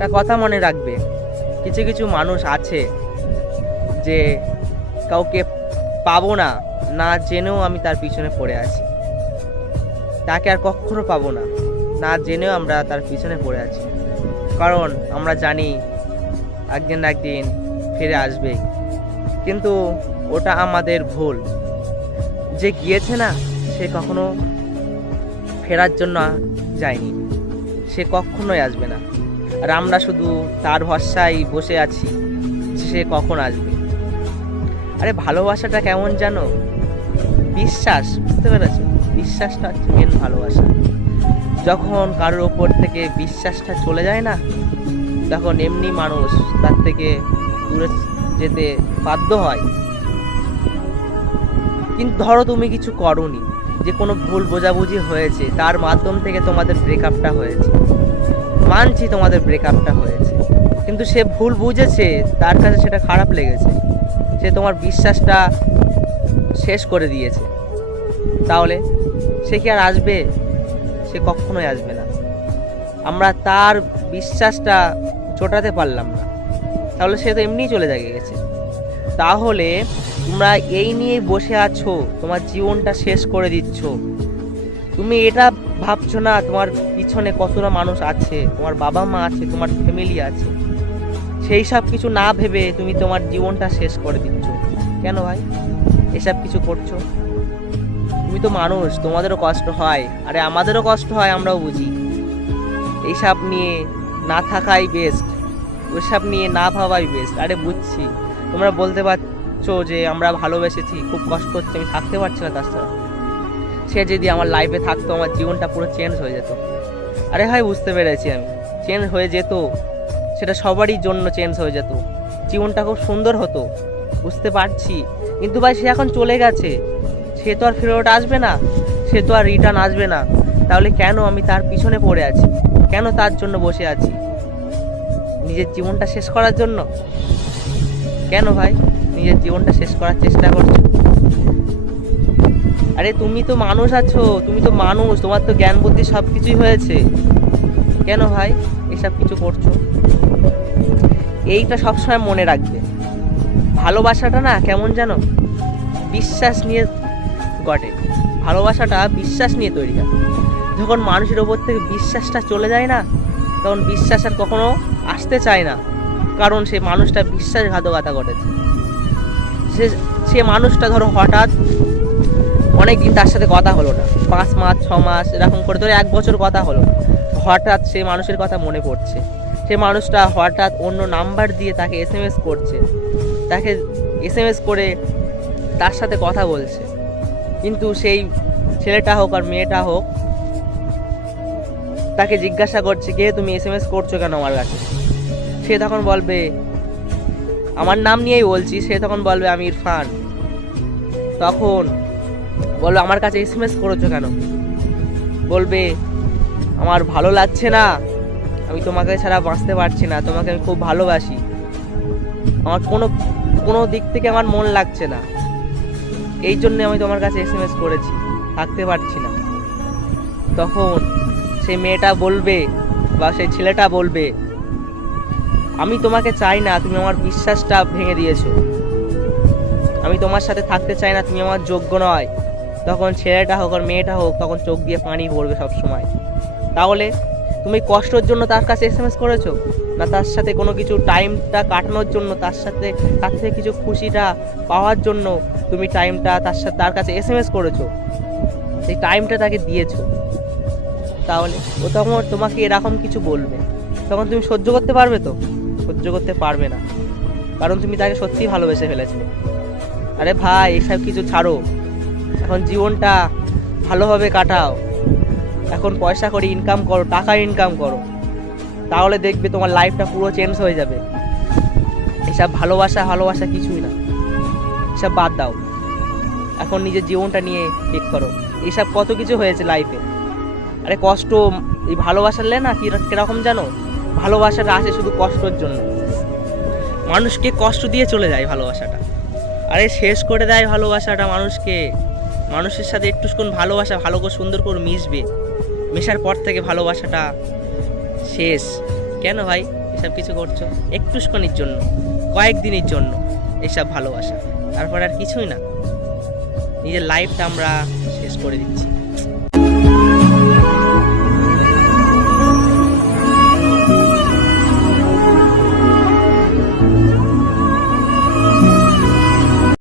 একটা কথা মনে রাখবে, কিছু কিছু মানুষ আছে যে কাউকে পাবো না, না জেনেও আমি তার পিছনে পড়ে আছি। তাকে আর কখনো পাবো না, না জেনেও আমরা তার পিছনে পড়ে আছি, কারণ আমরা জানি একদিন না একদিন ফিরে আসবে। কিন্তু ওটা আমাদের ভুল। যে গিয়েছে না, সে কখনো ফেরার জন্য যায়নি, সে কখনোই আসবে না। আর আমরা শুধু তার ভরসায় বসে আছি সে কখন আসবে। আরে ভালোবাসাটা কেমন জানো? বিশ্বাস, বুঝতে পেরেছো? বিশ্বাসটা হচ্ছে মেন ভালোবাসা। যখন কারোর ওপর থেকে বিশ্বাসটা চলে যায় না, তখন এমনি মানুষ তার থেকে দূরে যেতে বাধ্য হয়। কিন্তু ধরো তুমি কিছু করোনি, যে কোনো ভুল বোঝাবুঝি হয়েছে, তার মাধ্যম থেকে তোমাদের ব্রেকআপটা হয়েছে, মানছি তোমাদের ব্রেকআপটা হয়েছে, কিন্তু সে ভুল বুঝেছে, তার কাছে সেটা খারাপ লেগেছে, সে তোমার বিশ্বাসটা শেষ করে দিয়েছে। তাহলে সে কি আর আসবে? সে কখনোই আসবে না। আমরা তার বিশ্বাসটা চোটাতে পারলাম না, তাহলে সে তো এমনিই চলে গেছে। তাহলে তোমরা এই নিয়েই বসে আছো, তোমার জীবনটা শেষ করে দিচ্ছ। তুমি এটা ভাবছো না তোমার পিছনে কতটা মানুষ আছে, তোমার বাবা মা আছে, তোমার ফ্যামিলি আছে। সেই সব কিছু না ভেবে তুমি তোমার জীবনটা শেষ করে দিচ্ছ। কেন ভাই এসব কিছু করছো? তুমি তো মানুষ, তোমাদেরও কষ্ট হয়, আরে আমাদেরও কষ্ট হয়, আমরাও বুঝি। এইসব নিয়ে না থাকাই বেস্ট, ওইসব নিয়ে না ভাবাই বেস্ট। আরে বুঝছি তোমরা বলতে পারছো যে আমরা ভালোবেসেছি, খুব কষ্ট হচ্ছে, আমি থাকতে পারছি না তার সাথে। সে যদি আমার লাইফে থাকতো, আমার জীবনটা পুরো চেঞ্জ হয়ে যেত। আরে ভাই বুঝতে পেরেছি আমি, চেঞ্জ হয়ে যেত, সেটা সবারই জন্য চেঞ্জ হয়ে যেত, জীবনটা খুব সুন্দর হতো, বুঝতে পারছি। কিন্তু ভাই সে এখন চলে গেছে, সে তো আর ফেরত আসবে না, সে তো আর রিটার্ন আসবে না। তাহলে কেন আমি তার পিছনে পড়ে আছি? কেন তার জন্য বসে আছি? নিজের জীবনটা শেষ করার জন্য? কেন ভাই নিজের জীবনটা শেষ করার চেষ্টা করছো? আরে তুমি তো মানুষ আছো, তুমি তো মানুষ, তোমার তো জ্ঞান বুদ্ধি সব কিছুই হয়েছে, কেন ভাই এসব কিছু করছো? এইটা সবসময় মনে রাখবে, ভালোবাসাটা না কেমন জানো, বিশ্বাস নিয়ে গঠে। ভালোবাসাটা বিশ্বাস নিয়ে তৈরি হয়। যখন মানুষের ওপর থেকে বিশ্বাসটা চলে যায় না, তখন বিশ্বাস আর কখনো আসতে চায় না, কারণ সে মানুষটা বিশ্বাসঘাতকতা ঘটেছে। সে মানুষটা ধরো হঠাৎ অনেক দিন তার সাথে কথা হলো না, 5 মাস 6 মাস এরকম করে, ধরে 1 বছর কথা হলো না, হঠাৎ সে মানুষের কথা মনে পড়ছে। সে মানুষটা হঠাৎ অন্য নাম্বার দিয়ে তাকে SMS করছে, তাকে SMS করে তার সাথে কথা বলছে। কিন্তু সেই ছেলেটা হোক আর মেয়েটা হোক, তাকে জিজ্ঞাসা করছে, কে তুমি SMS করছো কেন আমার কাছে? সে তখন বলবে, আমার নাম নিয়েই বলছি, সে তখন বলবে আমি ইরফান। তখন বলবে আমার কাছে SMS করেছো কেন? বলবে আমার ভালো লাগছে না, আমি তোমাকে ছাড়া বাঁচতে পারছি না, তোমাকে আমি খুব ভালোবাসি, আমার কোনো দিক থেকে আমার মন লাগছে না, এই জন্য আমি তোমার কাছে SMS করেছি, থাকতে পারছি না। তখন সেই মেয়েটা বলবে বা সেই ছেলেটা বলবে, আমি তোমাকে চাই না, তুমি আমার বিশ্বাসটা ভেঙে দিয়েছো, আমি তোমার সাথে থাকতে চাই না, তুমি আমার যোগ্য নয়। তখন ছেলেটা হোক আর মেয়েটা হোক, তখন চোখ দিয়ে পানি পড়বে সব সময়। তাহলে তুমি কষ্টের জন্য তার কাছে SMS করেছো, না তার সাথে কোনো কিছু টাইমটা কাটানোর জন্য, তার থেকে কিছু খুশিটা পাওয়ার জন্য তুমি টাইমটা তার কাছে SMS করেছো, সেই টাইমটা তাকে দিয়েছো? তাহলে ও তখন তোমাকে এরকম কিছু বলবে, তখন তুমি সহ্য করতে পারবে? তো সহ্য করতে পারবে না, কারণ তুমি তাকে সত্যিই ভালোবেসে ফেলেছিলে। আরে ভাই এসব কিছু ছাড়ো, এখন জীবনটা ভালোভাবে কাটাও, এখন পয়সা করে ইনকাম করো, টাকা ইনকাম করো, তাহলে দেখবে তোমার লাইফটা পুরো চেঞ্জ হয়ে যাবে। এসব ভালোবাসা কিছুই না, এসব বাদ দাও, এখন নিজের জীবনটা নিয়ে ঠিক করো। এইসব কত কিছু হয়েছে লাইফে, আরে কষ্ট, এই ভালোবাসালে না কিরকম জানো, ভালোবাসাটা আসে শুধু কষ্টের জন্য, মানুষকে কষ্ট দিয়ে চলে যায় ভালোবাসাটা, আরে শেষ করে দেয় ভালোবাসাটা মানুষকে। মানুষের সাথে একটুক্ষণ ভালোবাসা ভালো করে সুন্দর করে মিশবে, মেশার পর থেকে ভালোবাসাটা শেষ। কেন ভাই এসব কিছু করছো একটুখানির জন্য, কয়েকদিনের জন্য এসব ভালোবাসা, তারপর আর কিছুই না। নিজের লাইফটা আমরা শেষ করে দিচ্ছি।